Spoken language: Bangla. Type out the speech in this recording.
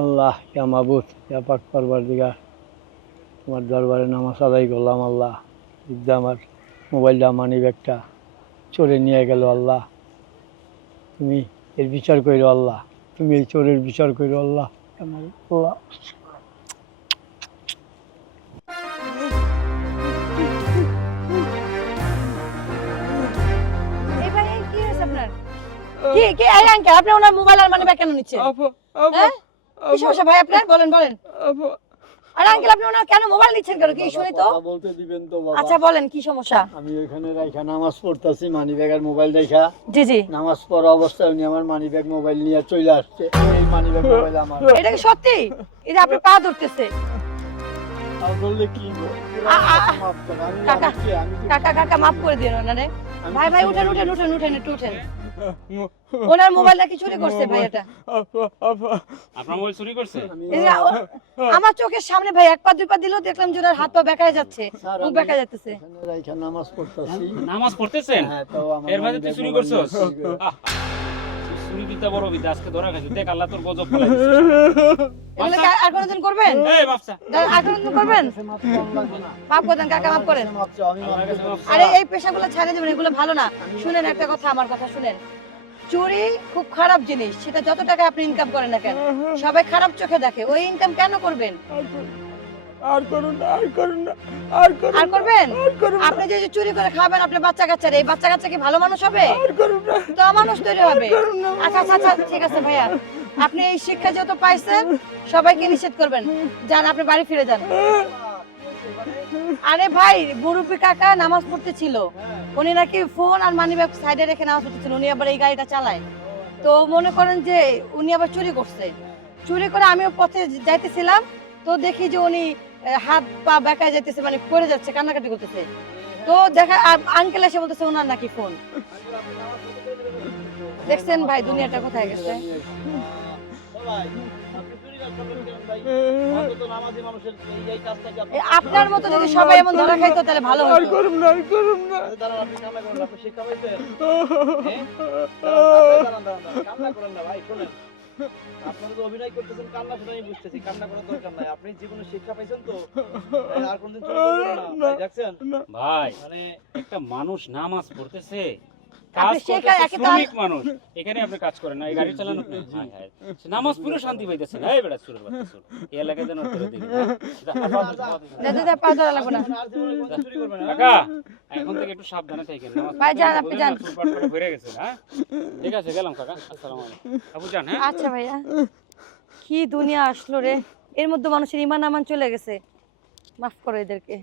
আল্লাহ ইয়া মাবুদ ইয়া পাক পারবার দিগা তোমার দরবারে নামাজ আদায় করলাম আল্লাহ। দিকদা আমার মোবাইলটা মানি ব্যাগটা চোরে নিয়ে গেল আল্লাহ। তুমি এর বিচার করো আল্লাহ। তুমি এই চোরের বিচার করো আল্লাহ। আল্লাহ কি কি কি আঙ্কেল আপনি ওনার মোবাইল আর মানে কেন নিচ্ছেন? হ্যাঁ? কি সমস্যা ভাই আপনার? বলেন বলেন। আরে আঙ্কেল আপনি ওনার কেন মোবাইল নিচ্ছেন কেন? কি শুনি তো। বলতে দিবেন তো বাবা। আচ্ছা বলেন কি সমস্যা? আমি ওইখানে রাইখা নামাজ পড়তেছি মানি ব্যাগের মোবাইল রাইখা। জি জি। নামাজ পড়া অবস্থায় উনি আমার মানি ব্যাগ মোবাইল নিয়ে চলে আসছে। এই মানি ব্যাগ মোবাইল আমার। এটা কি সত্যি? এটা আপনি পা ধরতেছে। আর বললে কি কাকা, কাকা কাকা মাফ করে দিন ওনারে। ভাই ভাই উঠেন উঠেন উঠেন উঠেন একটু উঠেন। ওনার মোবাইল নাকি চুরি করছে ভাই এটা আপনার মোবাইল চুরি করছে? আমার চোখের সামনে ভাই এক পা দুই পা দিলেও দেখলাম যে ওনার হাত পা বেঁকায় যাচ্ছে। মুখ বেঁকা যাচ্ছে এখানে নামাজ পড়তেছি। নামাজ পড়তেছেন? হ্যাঁ, তো আমার এর মাঝে তুই চুরি করছস? চুরি বড় বিদ্যা আজকে ধরা খাইছি। দেখ আল্লাহ তোর গজব ফলাই দিছে। আর কোনোদিন করবেন? এই বাপসা আর কোনোদিন করবেন? মাফ চাওয়া লাগবে না। মাফ করে দেন কাকা মাফ করেন। আরে এই পেশাগুলো ছেড়ে দেবেন এগুলো ভালো না। শুনেন একটা কথা আমার কথা শুনেন। চুরি খুব খারাপ জিনিস সেটা যত টাকা আপনি ইনকাম করেন না কেন সবাই খারাপ চোখে দেখে। ওই ইনকাম কেন করবেন? আর করুন না, আর করুন না, আর করুন আর করবেন? করুন আপনি যে চুরি করে খাবেন বাচ্চা এই বাচ্চা কাচ্চা কি ভালো মানুষ হবে? আর করুন না, তো মানুষ তৈরি হবে। আচ্ছা আচ্ছা আচ্ছা ঠিক আছে ভাইয়া। আপনি এই শিক্ষা যেহেতু পাইছেন সবাইকে নিষেধ করবেন। যান আপনি বাড়ি ফিরে যান। আরে ভাই মুরুব্বী কাকা নামাজ পড়তে ছিল। উনি নাকি ফোন আর মানি ব্যাগ সাইডে রেখে নামাজ পড়তেছিল উনি আবার এই গাড়িটা চালায়। তো মনে করেন যে উনি আবার চুরি করছে। চুরি করে আমিও পথে যাইতেছিলাম। তো দেখি যে উনি হাত পা বেঁকায় যাইতেছে মানে পড়ে যাচ্ছে কান্নাকাটি করতেছে তো দেখা আঙ্কেল এসে বলতেছে ওনার নাকি ফোন দেখছেন ভাই দুনিয়াটা কোথায় গেছে আপনার মতো যদি সবাই এমন ধরা খাইতো তাহলে ভালো আর করুন না, আর না। হ্যাঁ? করেন না ভাই, শোনেন। আপনারা তো অভিনয় করতেছেন কান্না শুনে আমি বুঝতেছি। কান্না করার দরকার নাই। আপনি জীবনে শিক্ষা পাইছেন তো আর কোনদিন না। ভাই, দেখছেন? ভাই মানে একটা মানুষ নামাজ পড়তেছে কাজ সে করতেছে, কাজ- একে তো আর- শ্রমিক মানুষ। এখানে আপনি কাজ করেন না এই গাড়ি চালানো আপনি হায়। নামাজ পড়েও শান্তি পাইতেছে না। এই বাচ্চা এই এলাকায় যেন কাকা এখন থেকে একটু সাবধানে থাকেন ভাই, যান, আপনি যান। না, চুরপাট করে ভরে গেছে হ্যাঁ ঠিক আছে গেলাম কাকা। আসসালামু আলাইকুম। আবু যান হ্যাঁ? আচ্ছা ভাইয়া। কি দুনিয়া আসলো রে? এর মধ্যে মানুষের ইমান আমান চলে গেছে। মাফ করো এদেরকে।